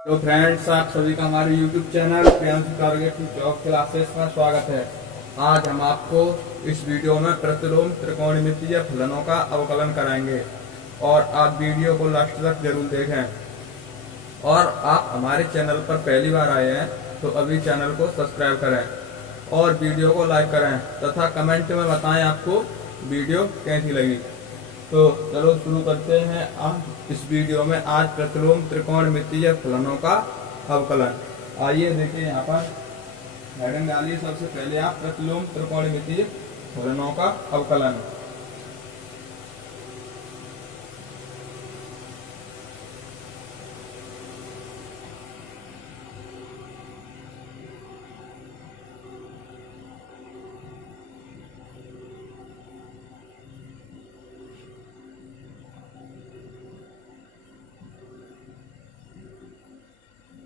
तो फ्रेंड्स, आप सभी का हमारे YouTube channel Priyansh target job classes में स्वागत है। आज हम आपको इस वीडियो में प्रतिलोम त्रिकोणमितीय फलनों का अवकलन कराएंगे और आप वीडियो को लास्ट तक जरूर देखें। और आप हमारे चैनल पर पहली बार आए हैं तो अभी चैनल को सब्सक्राइब करें और वीडियो को लाइक करें तथा कमेंट में बताएं आपको वीडियो कैसी लगी। तो चलो शुरू करते हैं आज इस वीडियो में। आज प्रतिलोम त्रिकोणमितीय फलनों का अवकलन। आइए देखिए, यहाँ पर हेडिंग डालिए। सबसे पहले आप प्रतिलोम त्रिकोणमितीय फलनों का अवकलन।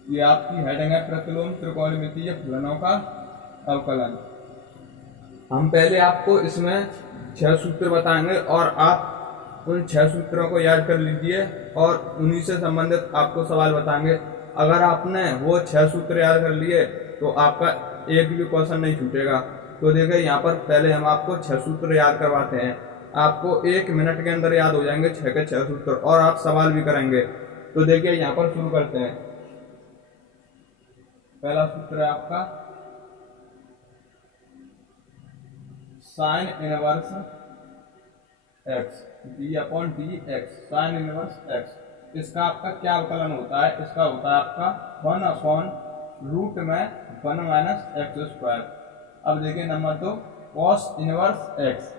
ये आपकी हेडिंग है, प्रतिलोम त्रिकोणमितीय फलनों का अवकलन। हम पहले आपको इसमें 6 सूत्र बताएंगे और आप उन 6 सूत्रों को याद कर लीजिए और उन्हीं से संबंधित आपको सवाल बताएंगे। अगर आपने वो 6 सूत्र याद कर लिए तो आपका एक भी क्वेश्चन नहीं छूटेगा। तो देखिए, यहाँ पर पहले हम आपको 6 सूत्र याद करवाते हैं। आपको 1 मिनट के अंदर याद हो जाएंगे 6 के 6 सूत्र और आप सवाल भी करेंगे। तो देखिए, यहाँ पर शुरू करते हैं। पहला सूत्र है आपका sign inverse x D upon D x, sine inverse x. इसका आपका क्या अवकलन होता है? इसका होता है आपका 1 अपॉन रूट में 1 माइनस एक्स स्क्वायर। अब देखिए number 2, cos inverse x.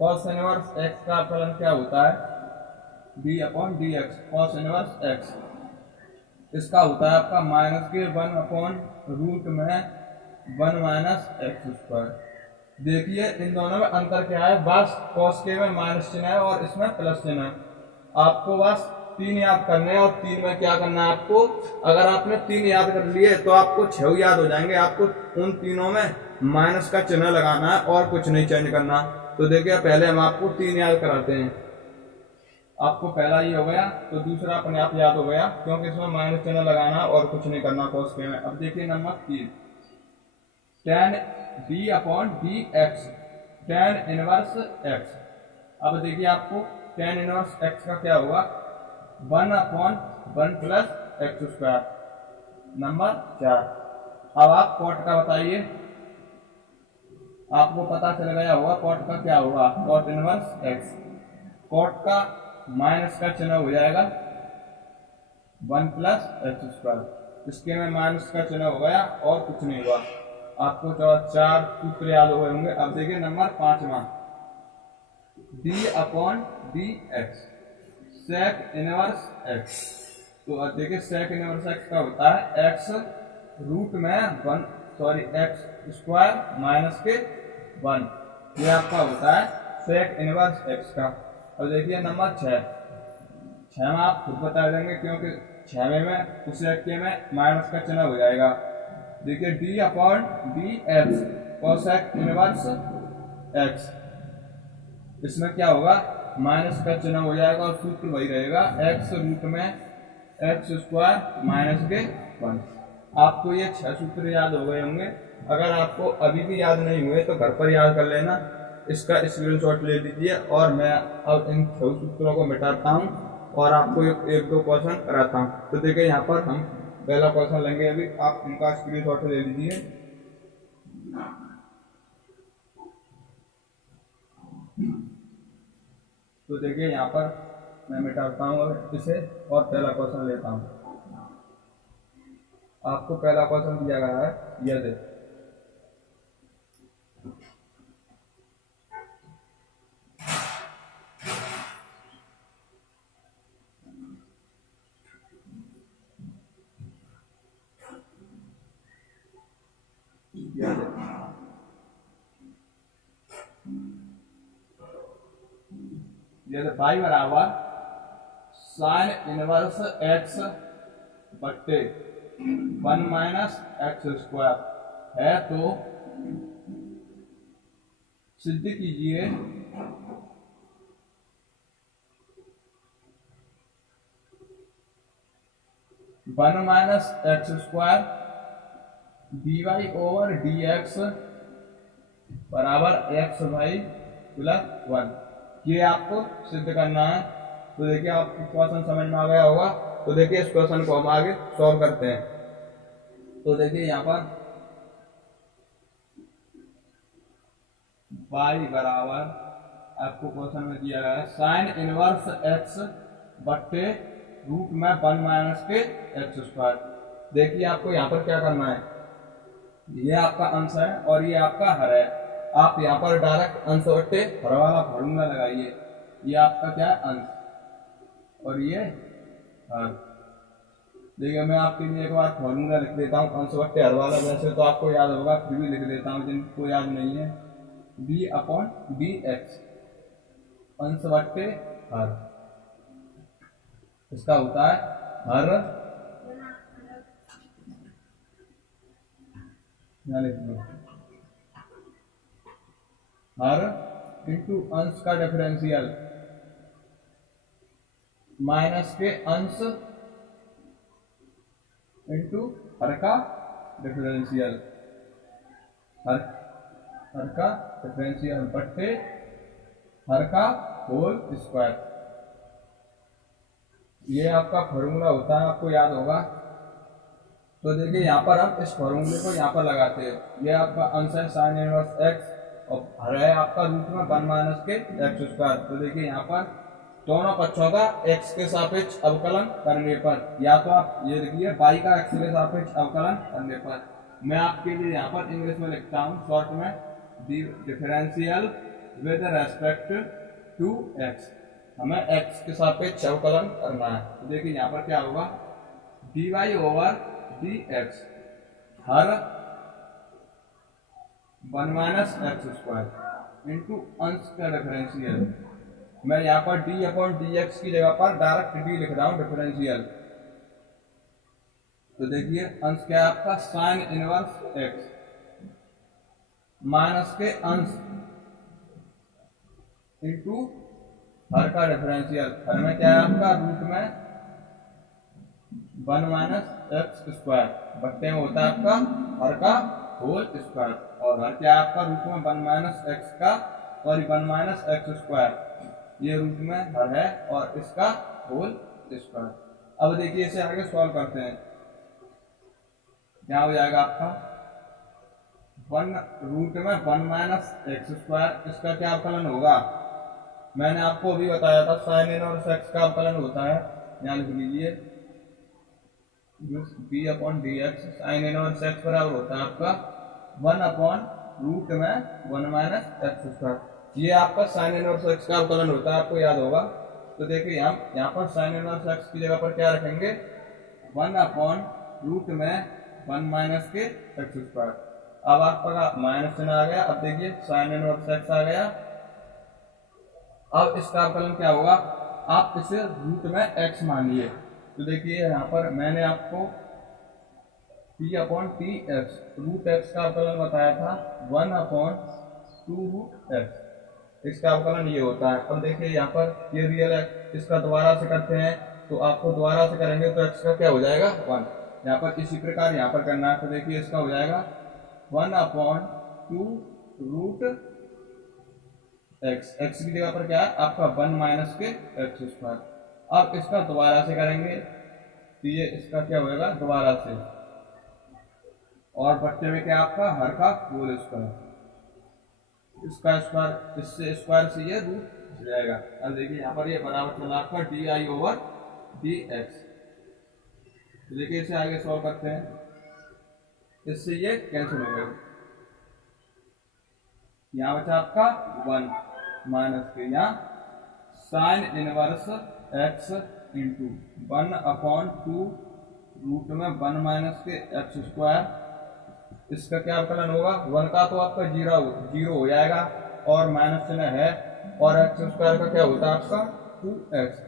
Cos inverse X का अवकलन क्या होता है? D upon D X, cos inverse x. इसका होता है आपका माइनस के 1 अपॉन रूट में 1 माइनस एक्स स्क्वायर। देखिए इन दोनों में अंतर क्या है? बस कॉस के में माइनस चिन्ह है और इसमें प्लस चिन्ह है। आपको बस 3 याद करने हैं और 3 में क्या करना है आपको? अगर आपने 3 याद कर लिए तो आपको 6 याद हो जाएंगे। आपको उन तीनों में माइनस का चिन्ह लगाना है और कुछ नहीं चेंज करना। तो देखिए, पहले हम आपको 3 याद कराते हैं। आपको पहला ये हो गया, तो दूसरा अपने आप याद हो गया क्योंकि इसमें माइनस चिन्ह लगाना और कुछ नहीं करना कॉस के में। अब देखिए number 3, tan D upon D x, tan inverse x. अब देखिए आपको tan इनवर्स एक्स का क्या होगा? 1 upon 1 plus x square. Number 4। अब आप कॉट का बताइए। आपको पता चल गया होगा कॉट का क्या होगा? Cot inverse x. कॉट का माइनस का चिन्ह हो जाएगा 1 प्लस एक्स स्क्वायर। इसके में माइनस का चिन्ह हो गया और कुछ नहीं हुआ। आपको 4 सूत्र याद हो गए होंगे। अब देखिए नंबर 5वां, D upon D X, sec inverse X. तो अब देखिए सेक इनवर्स एक्स का होता है एक्स रूट में एक्स स्क्वायर माइनस के 1। ये आपका होता है सेक इनवर्स एक्स का। अब देखिए नंबर 6 में आप खुद बता देंगे क्योंकि 6 में उस के में माइनस का चिन्ह हो जाएगा। देखिए D upon D x, cosec inverse x. इसमें क्या होगा? माइनस का चिन्ह हो जाएगा और सूत्र वही रहेगा, एक्स रूट में एक्स स्क्वायर माइनस के 1। आपको ये 6 सूत्र याद हो गए होंगे। अगर आपको अभी भी याद नहीं हुए तो घर पर याद कर लेना। इसका स्क्रीनशॉट ले लीजिए और मैं अब इन 6 सूत्रों को मिटाता हूँ और आपको एक दो क्वेश्चन कराता हूँ। तो देखिए यहाँ पर हम पहला क्वेश्चन लेंगे। अभी आप इनका स्क्रीनशॉट ले लीजिए। तो देखिए यहाँ पर मैं मिटाता हूँ इसे और पहला क्वेश्चन लेता हूँ। आपको पहला क्वेश्चन दिया गया है, यदि पाई बराबर साइन इनवर्स एक्स बट्टे 1 माइनस एक्स स्क्वायर है तो सिद्ध कीजिए one minus x square d Y over D x बराबर एक्स वाई प्लस वन। ये आपको सिद्ध करना है। तो देखिए आपको क्वेश्चन समझ में आ गया होगा। तो देखिए इस क्वेश्चन को हम आगे सॉल्व करते हैं। तो देखिए यहाँ पर y बराबर आपको क्वेश्चन में दिया गया है साइन इनवर्स x बट्टे रूट में वन माइनस के एक्स स्क्वायर। देखिए आपको यहाँ पर क्या करना है, ये आपका अंश है और ये आपका हर है। आप यहाँ पर डायरेक्ट अंश बट्टे हर वाला फॉर्मूला लगाइए। ये आपका क्या है, अंश, और ये हर। देखिए मैं आपके लिए एक बार फॉर्मूला लिख देता हूँ अंश बट्टे हर वाला। वैसे तो आपको याद होगा, फिर भी लिख देता हूँ जिनको याद नहीं है। बी अपॉन डी एक्स अंश बट्टे हर, इसका होता है हर, हर इंटू अंश का डिफरेंशियल माइनस के अंश इंटू हर का डिफरेंशियल, हर का डिफरेंशियल बट्टे हर का होल स्क्वायर। ये आपका फॉर्मूला होता है, आपको याद होगा। तो देखिए यहाँ पर हम इस फॉर्मूले को यहाँ पर लगाते हैं। ये आपका अंश है साइन इनवर्स एक्स और हर है आपका रूट में वन माइनस के एक्स स्क्वायर। तो देखिए यहाँ पर दोनों पक्षों का एक्स के सापेक्ष अवकलन करने पर, या तो आप ये लिखिए y का एक्स के सापेक्ष अवकलन करने पर। मैं आपके लिए यहाँ पर इंग्लिश में लिखता हूँ शॉर्ट में, differential with respect to x. हमें x के सापेक्ष अवकलन करना है। तो देखिए यहाँ पर क्या होगा, dy ओवर dx हर one minus x square into अंश का डिफरेंशियल। मैं यहाँ पर d अपॉन डी एक्स की जगह पर डायरेक्ट d लिख रहा हूँ, डिफरेंशियल। तो देखिए अंश क्या है आपका, साइन इनवर्स x माइनस के अंश इंटू हर का डिफरेंशियल। हर में क्या है आपका, रूट में वन माइनस एक्स स्क्वायर बट्टे में होता है आपका हर का होल स्क्वायर। और हर क्या है आपका, रूट में वन माइनस एक्स का और वन माइनस एक्स स्क्वायर, ये रूट में हर है और इसका होल स्क्वायर। अब देखिए इसे आगे सॉल्व करते हैं। क्या हो जाएगा आपका, वन रूट में वन माइनस एक्स स्क्वायर, इसका क्या अवकलन होगा, मैंने आपको अभी बताया था साइन इनवर्स एक्स का अवकलन होता है। यहाँ लिख लीजिए b upon D x sine inverse x बराबर होता है आपका वन अपॉन रूट में वन माइनस एक्स स्क्वायर। ये आपका साइन इनवर्स एक्स का अवकलन होता है, आपको याद होगा। तो देखिए हम यहाँ पर साइन इनवर्स एक्स की जगह पर क्या रखेंगे, वन अपॉन रूट में वन माइनस के एक्स स्क्वायर। अब आपका माइनस चिन्ह आ गया। अब देखिए साइन इनवर्स एक्स आ गया। अब इसका अवकलन क्या होगा, आप इसे रूट में x मानिए। तो देखिए यहाँ पर मैंने आपको p upon t x root x का अवकलन बताया था, one upon two root x, इसका अवकलन ये होता है। अब देखिए यहाँ पर ये रियल है, इसका दोबारा से करते हैं। तो आपको दोबारा से करेंगे तो x का क्या हो जाएगा, वन। यहाँ पर इसी प्रकार यहाँ पर करना है। तो देखिए इसका हो जाएगा one upon two root x, x की जगह पर क्या है आपका वन माइनस के एक्स स्क्वायर। अब इसका दोबारा से करेंगे तो ये इसका क्या होएगा, दोबारा से, और बच्चे में क्या आपका हर का होल स्क्वायर, इसका स्क्वायर, इससे स्क्वायर से ये रूट जाएगा। अब देखिए यहाँ पर ये बराबर चला आपका D I over D x. देखिए इसे आगे सॉल्व करते हैं, इससे ये कैंसिल हो गया। यहाँ बचा आपका वन माइनस के, यहाँ sine inverse x into one upon two root में वन माइनस के एक्स स्क्वायर। इसका क्या अवकलन होगा, वन का तो आपका जीरो हो जाएगा और माइनस चिन्ह है, और एक्स स्क्वायर का क्या होता है आपका टू एक्स।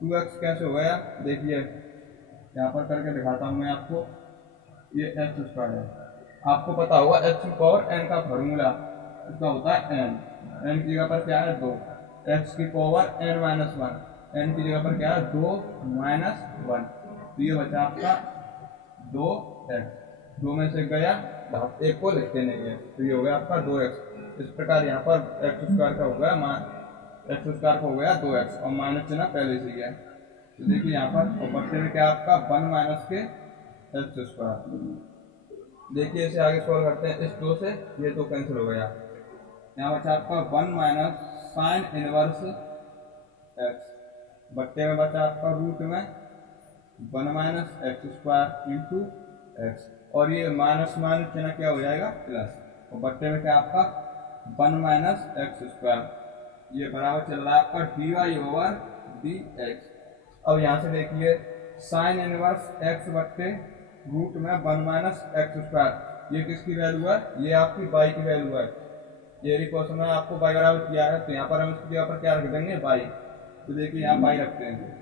टू एक्स कैसे हो गया, देखिए यहाँ पर करके दिखाता हूँ मैं आपको। ये एक्स स्क्वायर है, आपको पता होगा एक्स पावर एन का फॉर्मूला, इसका होता है एन। एन की जगह पर क्या है, दो, एक्स की power n minus one, n की जगह पर क्या है, दो माइनस वन। तो ये बचा आपका 2x, 2 में से गया, एक को लिखते नहीं है, तो ये हो गया आपका 2x। इस प्रकार यहाँ पर एक्स स्क्वायर का हो गया 2x और माइनस चिन्ह पहले से ही है। तो देखिए यहाँ पर और बच्चे में क्या आपका 1 माइनस के एक्स स्क्वायर। देखिए इसे आगे सॉल्व करते हैं, इस 2 से ये 2 कैंसिल हो गया, यहाँ बचा आपका 1 माइनस साइन इनवर्स एक्स, बट्टे में बचा आपका रूट में 1 minus x square into x, और ये माइनस माइनस चिन्ह क्या हो जाएगा प्लस, और बट्टे में क्या आपका 1 माइनस एक्स स्क्वायर, ये बराबर चल रहा है आपका dy ओवर dx। अब यहाँ से देखिए साइन इनवर्स एक्स बट्टे रूट में 1 माइनस एक्स स्क्वायर, ये किसकी वैल्यू है, ये आपकी y की वैल्यू है। ये क्वेश्चन में आपको y बराबर किया है, तो यहाँ पर हम इसकी जगह पर क्या रख देंगे y, तो देखिए यहाँ y रखते हैं,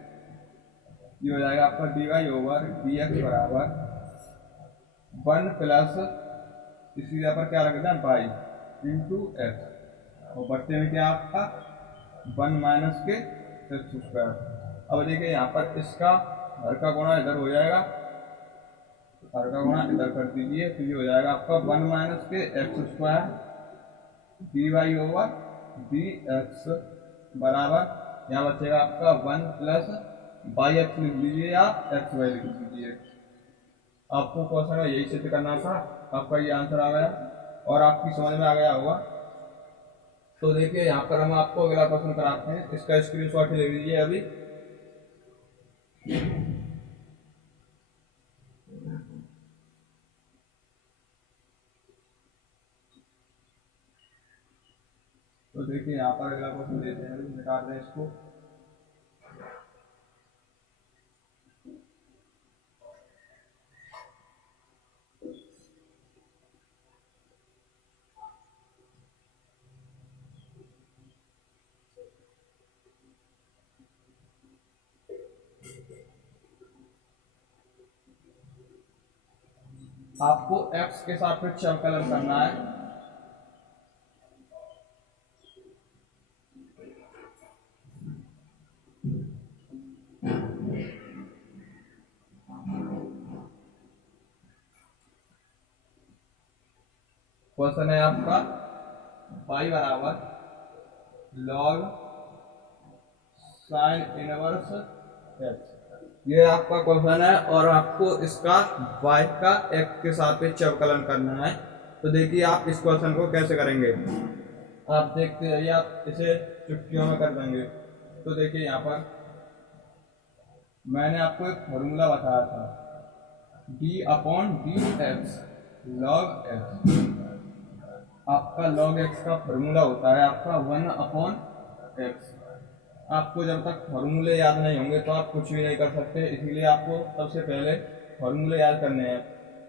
ये हो जाएगा आपका dy ओवर dx बराबर 1 प्लस इसी जगह पर क्या रख दें y इंटू एक्स, और बट्टे में क्या आपका 1 माइनस के एक्स स्क्वायर। अब देखिए यहाँ पर इसका हर का गुणा इधर हो जाएगा, हर का गुणा इधर कर दीजिए, तो ये हो जाएगा आपका 1 माइनस के x square dy over dx बराबर यहाँ बचेगा आपका 1 प्लस बाई एक्स लिख लीजिए, आप एक्स वाई लिख लीजिए। आपको क्वेश्चन में यही सिद्ध करना था, आपका ये आंसर आ गया और आपकी समझ में आ गया होगा। तो देखिए यहाँ पर हम आपको अगला क्वेश्चन कराते हैं, इसका स्क्रीनशॉट ले लीजिए अभी। तो देखिए यहाँ पर अगला क्वेश्चन देते हैं, निकालते हैं इसको। आपको x के सापेक्ष अवकलन करना है। क्वेश्चन है आपका y बराबर log साइन इनवर्स x, ये आपका क्वेश्चन है और आपको इसका y का x के सापेक्ष अवकलन करना है। तो देखिए आप इस क्वेश्चन को कैसे करेंगे, आप देखते रहिए, आप इसे चुटकियों में कर देंगे। तो देखिए यहाँ पर मैंने आपको एक फॉर्मूला बताया था, d upon D x log x. आपका लॉग एक्स का फॉर्मूला होता है आपका 1 अपॉन एक्स। आपको जब तक फॉर्मूले याद नहीं होंगे तो आप कुछ भी नहीं कर सकते, इसीलिए आपको सबसे पहले फॉर्मूले याद करने हैं।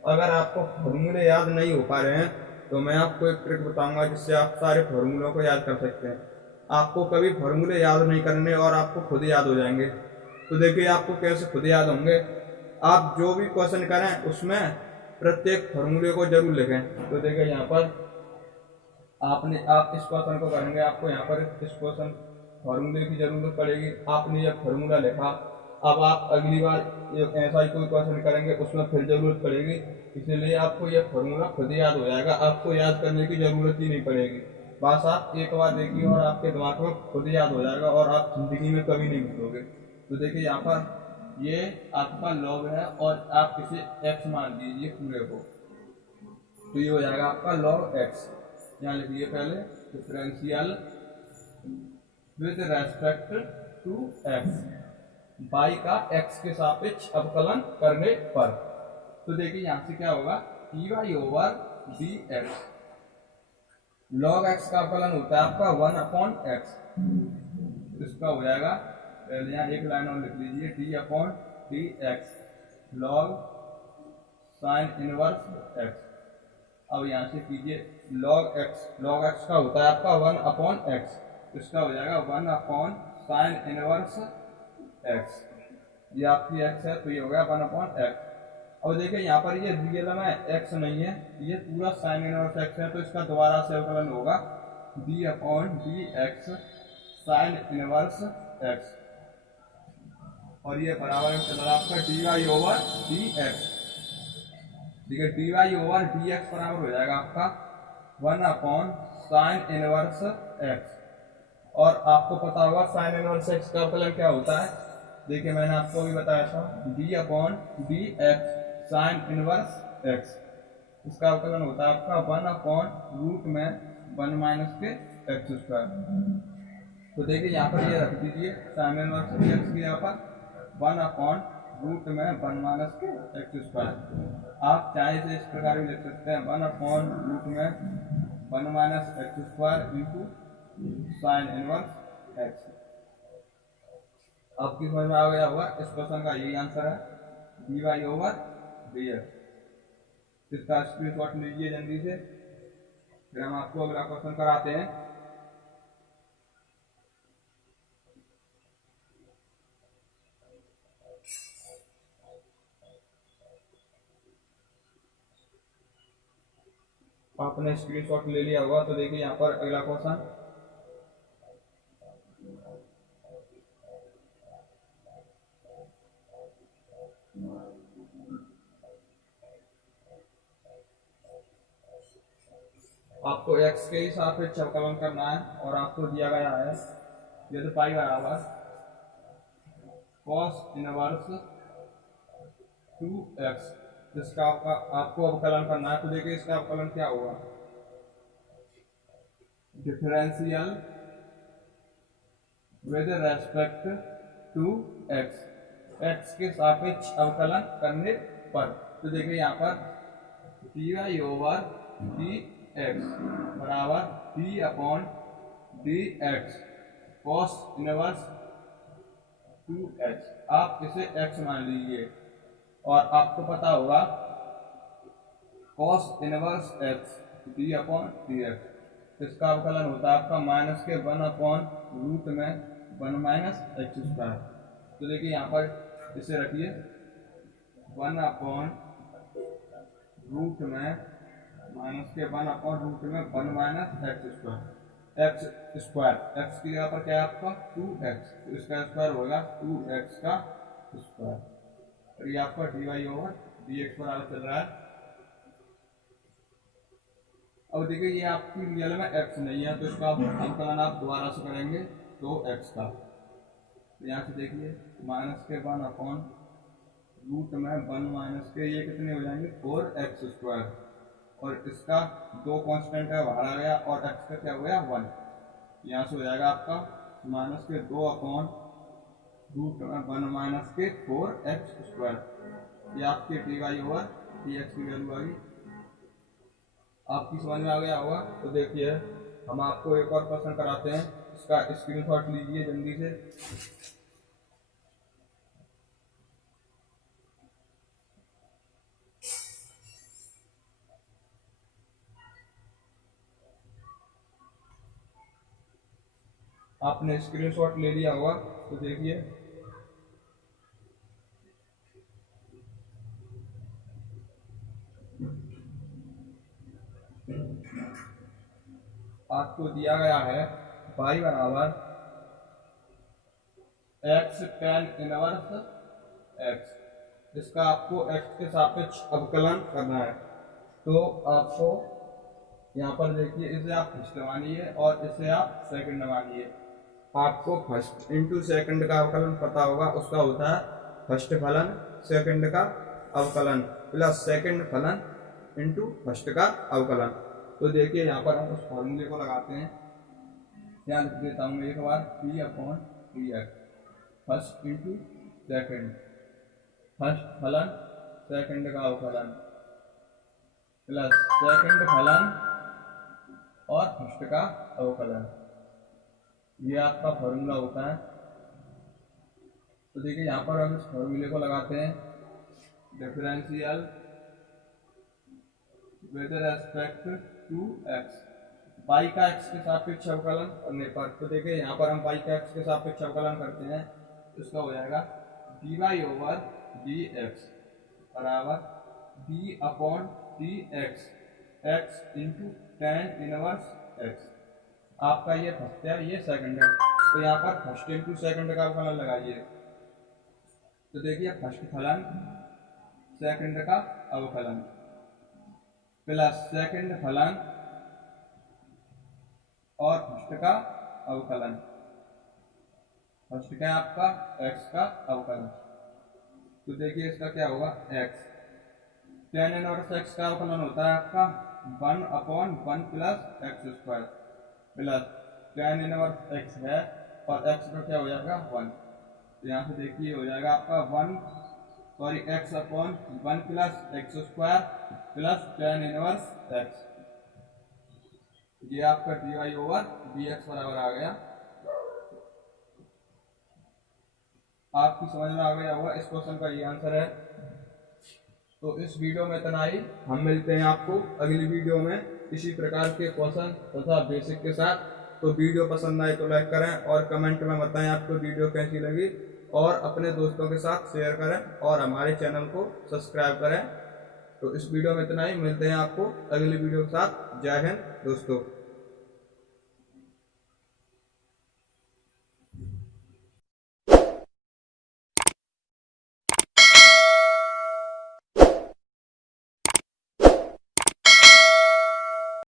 अगर आपको फॉर्मूले याद नहीं हो पा रहे हैं तो मैं आपको एक ट्रिक बताऊंगा जिससे आप सारे फॉर्मूलों को याद कर सकते हैं। आपको कभी फॉर्मूले याद नहीं करने और आपको खुद याद हो जाएंगे। तो देखिए आपको कैसे खुद याद होंगे, आप जो भी क्वेश्चन करें उसमें प्रत्येक फॉर्मूले को जरूर लिखें। तो देखिए यहाँ पर आप इस क्वेश्चन को करेंगे, आपको यहाँ पर इस क्वेश्चन फॉर्मूले की जरूरत पड़ेगी। आपने जब फॉर्मूला लिखा, अब आप अगली बार ऐसा ही कोई क्वेश्चन करेंगे उसमें फिर जरूरत पड़ेगी, इसलिए आपको यह फॉर्मूला खुद याद हो जाएगा, आपको याद करने की जरूरत ही नहीं पड़ेगी। बस आप एक बार देखिए और आपके दिमाग में खुद याद हो जाएगा और आप जिंदगी में कभी नहीं भूलोगे। तो देखिए यहाँ पर ये आपका लॉग है और आप इसे x मान दीजिए पूरे को, तो ये हो जाएगा आपका लॉग x। यहाँ लिखिए पहले differential with respect to x, y का x के सापेक्ष अवकलन करने पर। तो देखिए यहाँ से क्या होगा, dy over dx, log x का अवकलन होता है आपका 1 अपॉन x, इसका हो जाएगा पहले यहाँ एक लाइन और लिख लीजिए, d upon dx log sign inverse x। अब यहाँ से कीजिए log x का होता है आपका 1 अपॉन x, इसका हो जाएगा 1 अपॉन साइन इनवर्स x, ये आपकी x है तो ये हो गया 1 अपॉन x। अब देखिए यहाँ पर ये रियल में x नहीं है, ये पूरा साइन इनवर्स x है, तो इसका दोबारा से अवकलन होगा d upon dx sine inverse x। और ये बराबर में चल रहा है आपका d Y over D x. ठीक है, d Y over D x बराबर हो जाएगा आपका 1 अपॉन साइन इनवर्स एक्स। और आपको पता होगा साइन इनवर्स एक्स का अवकलन क्या होता है। देखिए मैंने आपको भी बताया था, D upon D x sine inverse x, इसका अवकलन होता है आपका 1 अपॉन रूट में 1 माइनस के एक्स स्क्वायर। तो देखिए यहाँ पर ये रख दीजिए साइन इनवर्स डी एक्स की, यहाँ पर 1 अपॉन रूट में 1 माइनस के एक्स स्क्वायर। आप चाहे इसे इस प्रकार भी लिख सकते हैं 1 अपॉन रूट में 1 minus x square into sine inverse x. आपकी समझ में आ गया होगा, इस क्वेश्चन का यही आंसर है, d Y over D x. इसका स्क्रीनशॉट लीजिए जल्दी से, फिर हम आपको अगला क्वेश्चन कराते हैं। आपने स्क्रीनशॉट ले लिया होगा तो देखिए यहाँ पर अगला क्वेश्चन, आपको x के ही सापेक्ष अवकलन करना है और आपको दिया गया है यदि पाई बराबर cos इनवर्स 2x, जिसका आपको अवकलन करना है। तो देखिए इसका अवकलन क्या होगा, differential with respect to x, x के सापेक्ष अवकलन करने पर। तो देखिए यहाँ पर D Y over D x बराबर D upon D X cos inverse 2x, आप इसे x मान लीजिए। और आपको पता होगा cos inverse x D upon D x, इसका अवकलन होता है आपका माइनस के 1 अपॉन रूट में 1 माइनस एक्स स्क्वायर। तो देखिए यहाँ पर इसे रखिए 1 अपॉन रूट में माइनस के 1 अपॉन रूट में 1 minus x square, x square, x की जगह पर क्या है आपका 2x, तो इसका स्क्वायर होगा 2x का स्क्वायर। और ये आपका d Y over D x बराबर चल रहा है। अब देखिए ये आपकी रियल में x नहीं है, तो इसका अवकलन आप दोबारा से करेंगे 2x का। तो यहाँ से देखिए माइनस के 1 अपॉन रूट में 1 माइनस के, ये कितने हो जाएंगे 4x स्क्वायर, और इसका 2 कांस्टेंट है बाहर आ गया और x का क्या हो गया 1। यहाँ से हो जाएगा आपका माइनस के 2 अपॉन रूट में 1 माइनस के 4x स्क्वायर। ये आपके d Y over D x की वैल्यू आ गई। आपकी समझ में आ गया होगा। तो देखिए हम आपको एक और क्वेश्चन कराते हैं, इसका स्क्रीनशॉट लीजिए जल्दी से। आपने स्क्रीनशॉट ले लिया होगा तो देखिए आपको दिया गया है y बराबर x tan इनवर्स x, इसका आपको x के सापेक्ष अवकलन करना है। तो आपको यहाँ पर देखिए इसे आप फर्स्ट मानिए और इसे आप सेकंड मानिए। आपको फर्स्ट इंटू सेकंड का अवकलन पता होगा, उसका होता है फर्स्ट फलन सेकंड का अवकलन प्लस सेकंड फलन इंटू फर्स्ट का अवकलन। तो देखिए यहाँ पर हम उस फॉर्मूले को लगाते हैं, यहाँ लिख देता हूँ एक बार p upon D x, first into second, first फलन सेकंड का अवकलन प्लस सेकंड फलन और फर्स्ट का अवकलन, ये आपका फॉर्मूला होता है। तो देखिए यहाँ पर हम इस फॉर्मूले को लगाते हैं, differential with respect to x, y का x के सापेक्ष अवकलन करने पर। तो देखिए यहाँ पर हम y का x के सापेक्ष अवकलन करते हैं, इसका हो जाएगा d Y over D x बराबर d upon D x, x into tan inverse x. आपका ये फर्स्ट है, ये सेकंड है, तो यहाँ पर फर्स्ट इंटू सेकंड का अवकलन लगाइए। तो देखिए फर्स्ट फलन सेकंड का अवकलन प्लस सेकंड फलन और फर्स्ट का अवकलन। फर्स्ट क्या है आपका x का अवकलन, तो देखिए इसका क्या होगा x। tan इनवर्स x का अवकलन होता है आपका 1/1 plus x square plus tan inverse x है और x का क्या हो जाएगा 1, तो यहाँ से देखिए हो जाएगा आपका x/1 plus x square plus tan inverse x। ये आपका dy/dx बराबर आ गया। आपकी समझ में आ गया होगा, इस क्वेश्चन का ये आंसर है। तो इस वीडियो में इतना ही, हम मिलते हैं आपको अगली वीडियो में इसी प्रकार के क्वेश्चन तथा बेसिक के साथ। तो वीडियो पसंद आए तो लाइक करें और कमेंट में बताएं आपको वीडियो कैसी लगी, और अपने दोस्तों के साथ शेयर करें और हमारे चैनल को सब्सक्राइब करें। तो इस वीडियो में इतना ही, मिलते हैं आपको अगली वीडियो के साथ। जय हिंद दोस्तों।